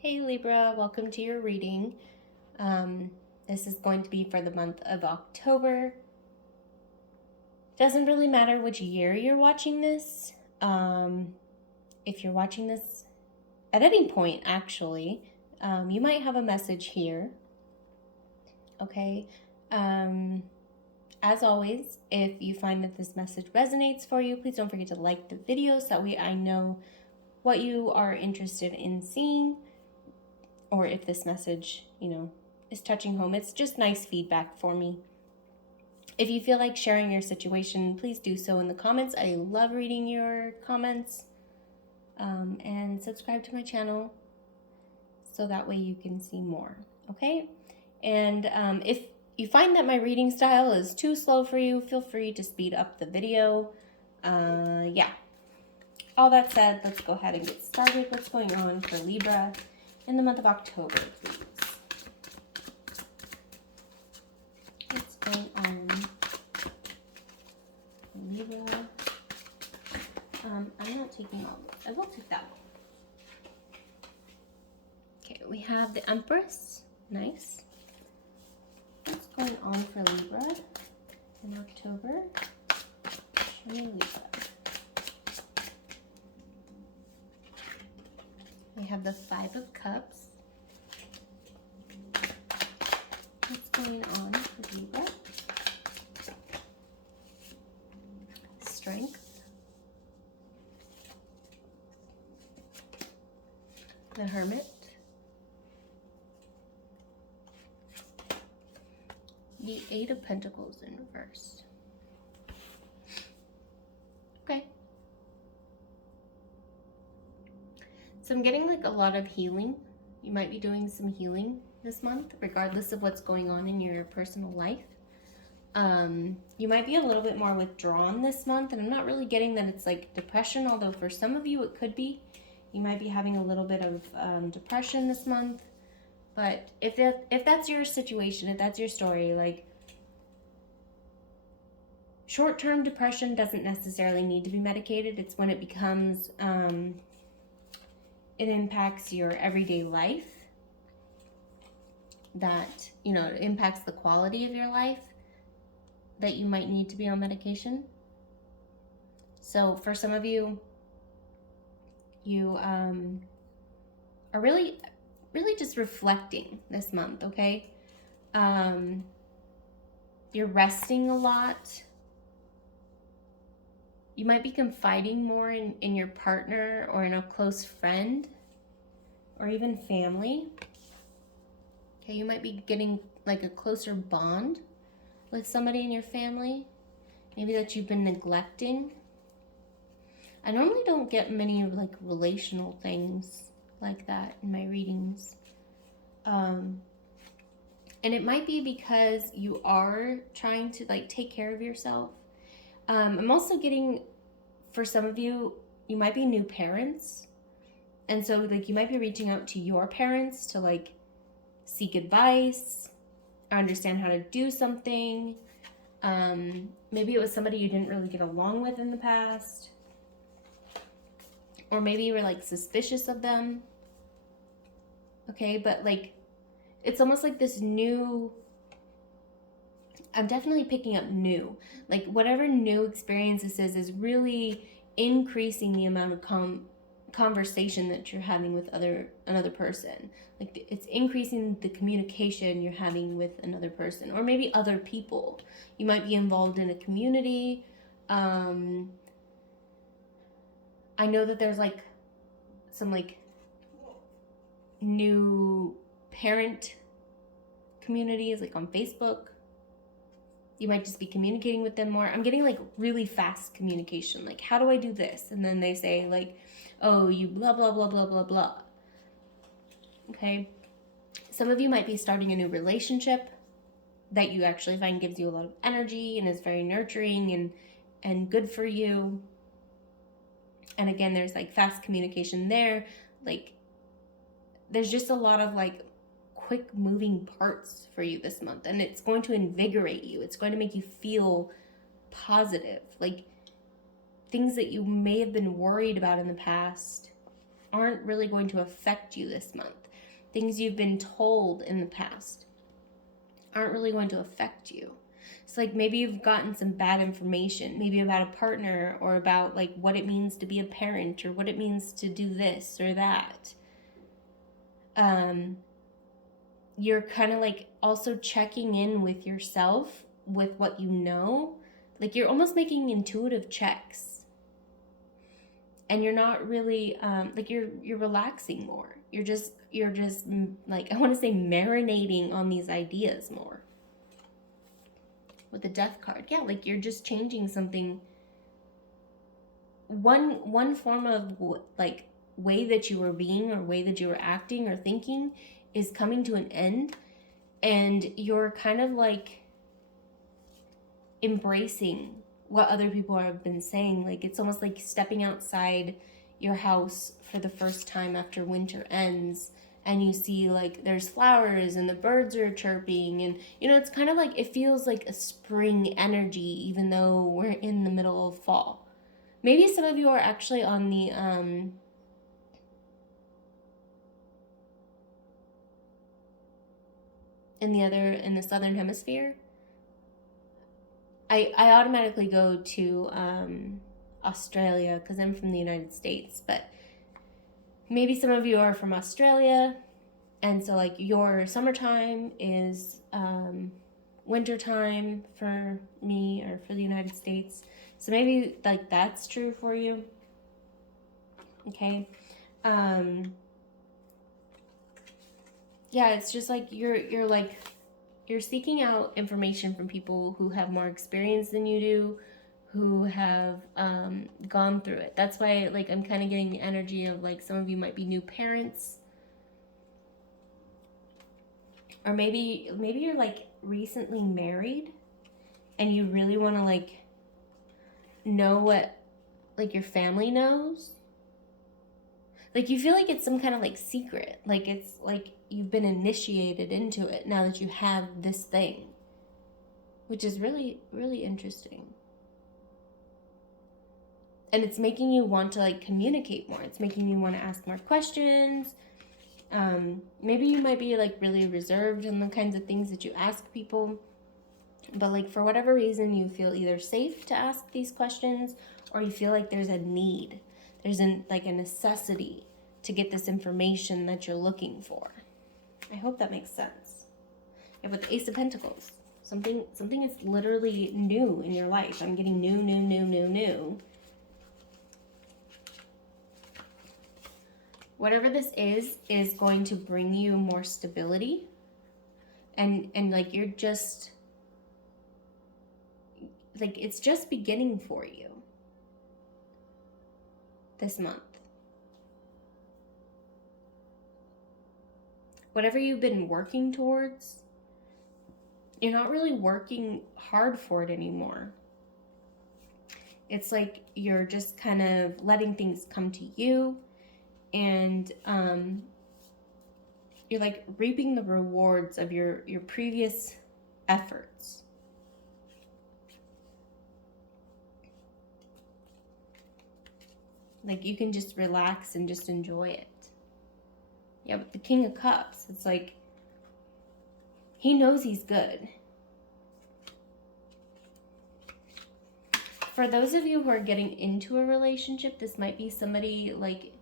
Hey Libra, welcome to your reading. This is going to be for the month of October. Doesn't really matter which year you're watching this. If you're watching this at any point, actually, you might have a message here. Okay. As always, if you find that this message resonates for you, please don't forget to like the video so that way I know what you are interested in seeing, or if this message, is touching home. It's just nice feedback for me. If you feel like sharing your situation, please do so in the comments. I love reading your comments. And subscribe to my channel so that way you can see more, okay? And if you find that my reading style is too slow for you, feel free to speed up the video. Yeah. All that said, let's go ahead and get started. What's going on for Libra in the month of October, please? What's going on for Libra? I'm not taking all of this. I will take that one. Okay, we have the Empress. Nice. What's going on for Libra in October? Show me Libra. We have the Five of Cups. What's going on for Libra? Strength. The Hermit. The Eight of Pentacles in reverse. Okay. So I'm getting like a lot of healing. You might be doing some healing this month, regardless of what's going on in your personal life. You might be a little bit more withdrawn this month, and I'm not really getting that it's like depression, although for some of you it could be. You might be having a little bit of depression this month. But if that's your situation, if that's your story, like, short-term depression doesn't necessarily need to be medicated. It's when it becomes, it impacts your everyday life, that, it impacts the quality of your life, that you might need to be on medication. So for some of you, you are really just reflecting this month, okay? You're resting a lot. You might be confiding more in your partner or in a close friend or even family. Okay, you might be getting like a closer bond with somebody in your family, maybe that you've been neglecting. I normally don't get many like relational things like that in my readings. And it might be because you are trying to like take care of yourself. I'm also getting, for some of you, you might be new parents. And so like you might be reaching out to your parents to like seek advice or understand how to do something. Maybe it was somebody you didn't really get along with in the past. Or maybe you were like suspicious of them. Okay, but like it's almost like this new, I'm definitely picking up new. Like whatever new experience this is really increasing the amount of conversation that you're having with another person. Like it's increasing the communication you're having with another person, or maybe other people. You might be involved in a community. I know that there's like some like new parent communities like on Facebook. You might just be communicating with them more. I'm getting like really fast communication. Like, how do I do this? And then they say like, oh, you blah, blah, blah, blah, blah, blah. Okay. Some of you might be starting a new relationship that you actually find gives you a lot of energy and is very nurturing and good for you. And again, there's like fast communication there. Like, there's just a lot of like quick moving parts for you this month, and it's going to invigorate you. It's going to make you feel positive. Like things that you may have been worried about in the past aren't really going to affect you this month. Things you've been told in the past aren't really going to affect you. It's like maybe you've gotten some bad information, maybe about a partner or about like what it means to be a parent or what it means to do this or that. You're kind of like also checking in with yourself with what you know. Like you're almost making intuitive checks. And you're not really like you're relaxing more. You're just like, I want to say marinating on these ideas more. With the Death card, yeah, like you're just changing something. One form of like way that you were being or way that you were acting or thinking is coming to an end, and you're kind of like embracing what other people have been saying. Like it's almost like stepping outside your house for the first time after winter ends, and you see like there's flowers and the birds are chirping, and you know, it's kind of like it feels like a spring energy even though we're in the middle of fall. Maybe some of you are actually on the in the southern hemisphere. I automatically go to Australia because I'm from the United States, but maybe some of you are from Australia, and so like your summertime is wintertime for me or for the United States. So maybe like that's true for you. Okay. Yeah, it's just like you're seeking out information from people who have more experience than you do, who have gone through it. That's why like I'm kind of getting the energy of like some of you might be new parents, or maybe you're like recently married and you really want to like know what like your family knows. Like you feel like it's some kind of like secret, like it's like you've been initiated into it now that you have this thing, which is really, really interesting. And it's making you want to like communicate more. It's making you want to ask more questions. Maybe you might be like really reserved in the kinds of things that you ask people, but like for whatever reason you feel either safe to ask these questions, or you feel like there's a need, there's like a necessity to get this information that you're looking for. I hope that makes sense. Yeah, with the Ace of Pentacles, something is literally new in your life. I'm getting new. Whatever this is going to bring you more stability, and like you're just like it's just beginning for you this month. Whatever you've been working towards, you're not really working hard for it anymore. It's like you're just kind of letting things come to you, and you're like reaping the rewards of your previous efforts. Like you can just relax and just enjoy it. Yeah, but the King of Cups, it's like he knows he's good. For those of you who are getting into a relationship, this might be somebody like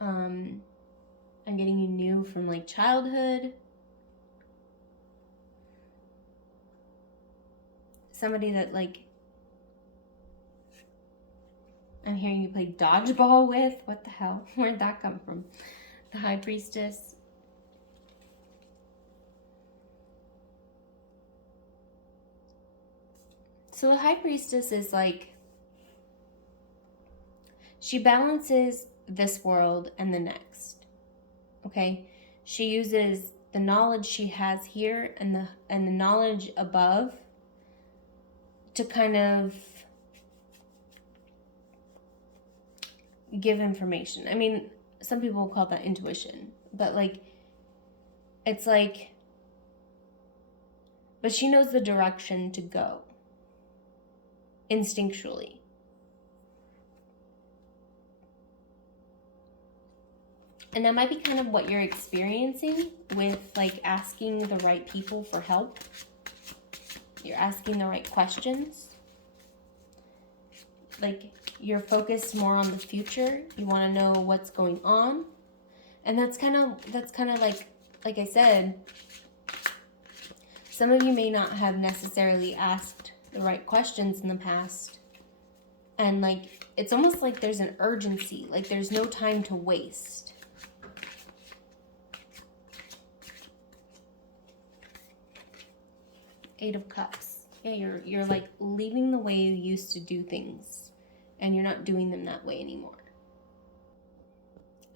I'm getting you new from like childhood. Somebody that like I'm hearing you play dodgeball with. What the hell? Where'd that come from? The High Priestess. So the High Priestess is like, she balances this world and the next. Okay? She uses the knowledge she has here and the knowledge above to kind of give information. I mean, some people call that intuition, but like it's like, but she knows the direction to go instinctually. And that might be kind of what you're experiencing with like asking the right people for help. You're asking the right questions. Like you're focused more on the future. You want to know what's going on. And that's kind of like I said, some of you may not have necessarily asked the right questions in the past. And like, it's almost like there's an urgency, like there's no time to waste. Eight of Cups. Yeah, you're like leaving the way you used to do things, and you're not doing them that way anymore.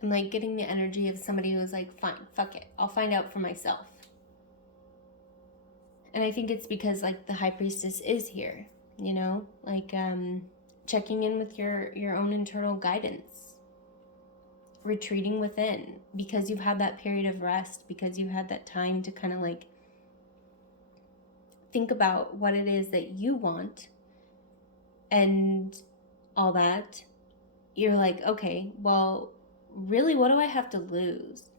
And like getting the energy of somebody who's like, fine, fuck it, I'll find out for myself. And I think it's because like the High Priestess is here, you know, like checking in with your own internal guidance, retreating within, because you've had that period of rest, because you've had that time to kind of like think about what it is that you want and all that. You're like, okay, well, really, what do I have to lose?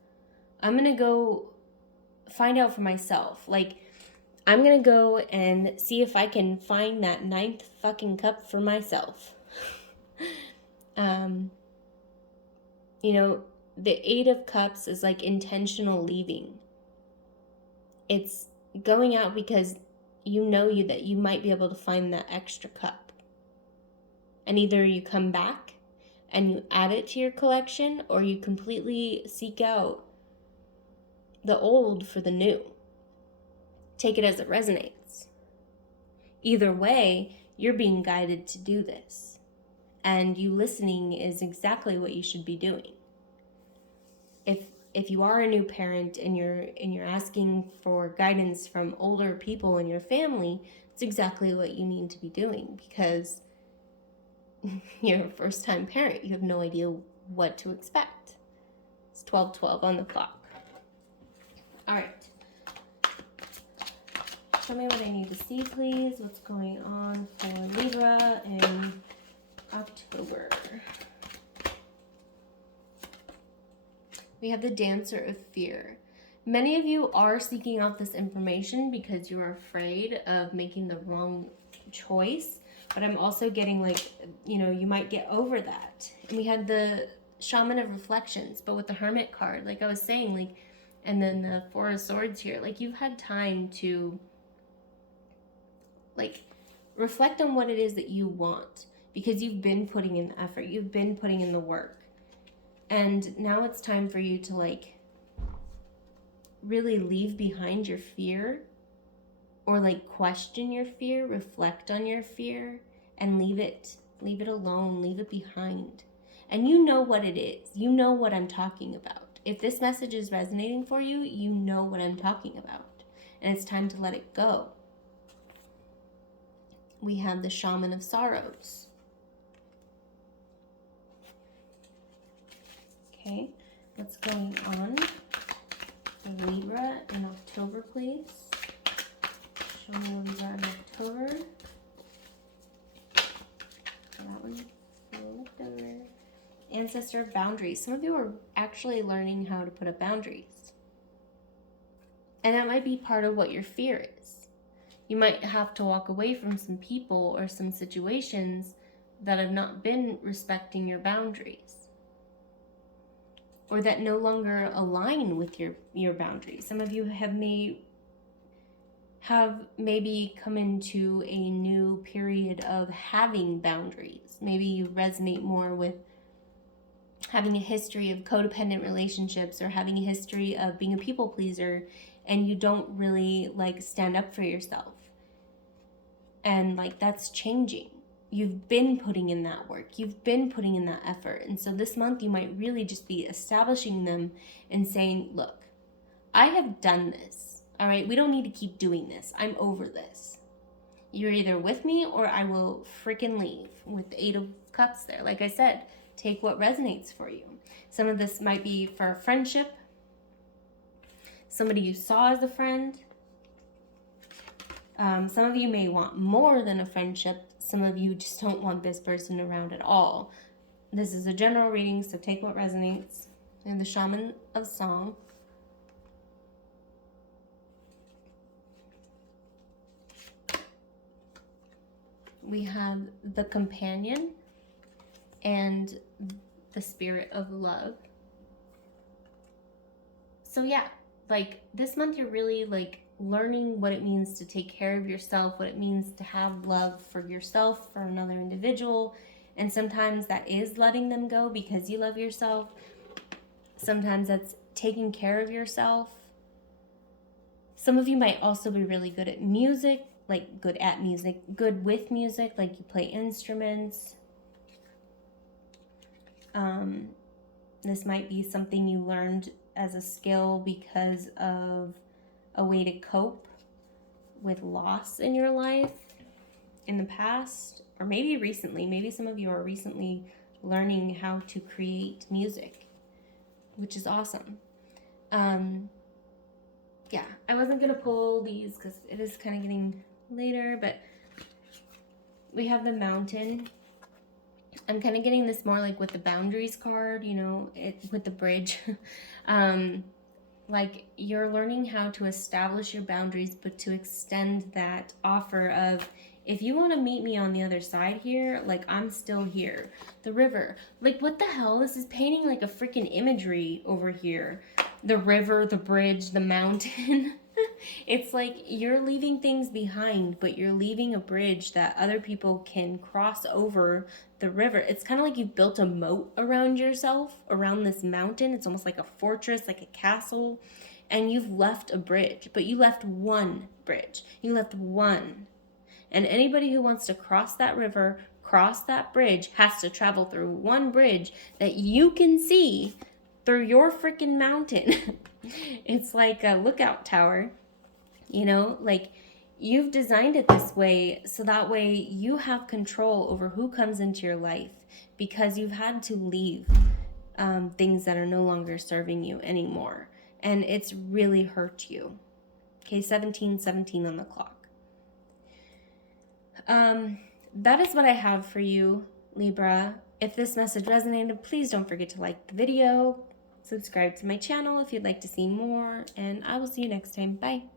I'm gonna go find out for myself. Like, I'm gonna go and see if I can find that 9th fucking cup for myself. You know, the 8 of Cups is like intentional leaving. It's going out because you know that you might be able to find that extra cup. And either you come back and you add it to your collection, or you completely seek out the old for the new. Take it as it resonates. Either way, you're being guided to do this. And you listening is exactly what you should be doing. If you are a new parent and you're asking for guidance from older people in your family, it's exactly what you need to be doing, because you're a first-time parent. You have no idea what to expect. It's 12:12 on the clock. All right. Show me what I need to see, please. What's going on for Libra in October? We have the Dancer of Fear. Many of you are seeking out this information because you are afraid of making the wrong choice. But I'm also getting like, you know, you might get over that. And we had the Shaman of Reflections, but with the Hermit card, like I was saying, like, and then the Four of Swords here, like you've had time to like reflect on what it is that you want, because you've been putting in the effort, you've been putting in the work. And now it's time for you to like really leave behind your fear, or like question your fear, reflect on your fear, and leave it alone, leave it behind. And you know what it is. You know what I'm talking about. If this message is resonating for you, you know what I'm talking about. And it's time to let it go. We have the Shaman of Sorrows. Okay, what's going on for Libra in October, please? Show me Libra in October. That one flipped over. Ancestor boundaries. Some of you are actually learning how to put up boundaries. And that might be part of what your fear is. You might have to walk away from some people or some situations that have not been respecting your boundaries, or that no longer align with your boundaries. Some of you have maybe come into a new period of having boundaries. Maybe you resonate more with having a history of codependent relationships, or having a history of being a people pleaser, and you don't really like stand up for yourself. And like that's changing. You've been putting in that work. You've been putting in that effort. And so this month you might really just be establishing them and saying, look, I have done this. All right, we don't need to keep doing this. I'm over this. You're either with me or I will freaking leave, with the 8 of Cups there. Like I said, take what resonates for you. Some of this might be for a friendship, somebody you saw as a friend. Some of you may want more than a friendship. Some of you just don't want this person around at all. This is a general reading, so take what resonates. and the Shaman of Song. We have the Companion and the Spirit of Love. So yeah, like this month you're really like learning what it means to take care of yourself, what it means to have love for yourself, for another individual. And sometimes that is letting them go because you love yourself. Sometimes that's taking care of yourself. Some of you might also be really good at music, like good at music, good with music, like you play instruments. This might be something you learned as a skill because of a way to cope with loss in your life in the past, or maybe recently. Maybe some of you are recently learning how to create music, which is awesome. Yeah, I wasn't gonna pull these because it is kind of getting later, but we have the Mountain. I'm kind of getting this more like with the Boundaries card, you know, with the bridge. Like you're learning how to establish your boundaries, but to extend that offer of, if you want to meet me on the other side here, like I'm still here. The river, like what the hell? This is painting like a freaking imagery over here. The river, the bridge, the mountain. It's like you're leaving things behind, but you're leaving a bridge that other people can cross over the river. It's kind of like you've built a moat around yourself, around this mountain. It's almost like a fortress, like a castle, and you've left a bridge, but you left one bridge. You left one. And anybody who wants to cross that river, cross that bridge, has to travel through one bridge that you can see through your freaking mountain. It's like a lookout tower, you know, like you've designed it this way so that way you have control over who comes into your life, because you've had to leave things that are no longer serving you anymore, and it's really hurt you. Okay, 17:17 on the clock. That is what I have for you, Libra. If this message resonated, please don't forget to like the video, subscribe to my channel if you'd like to see more, and I will see you next time. Bye.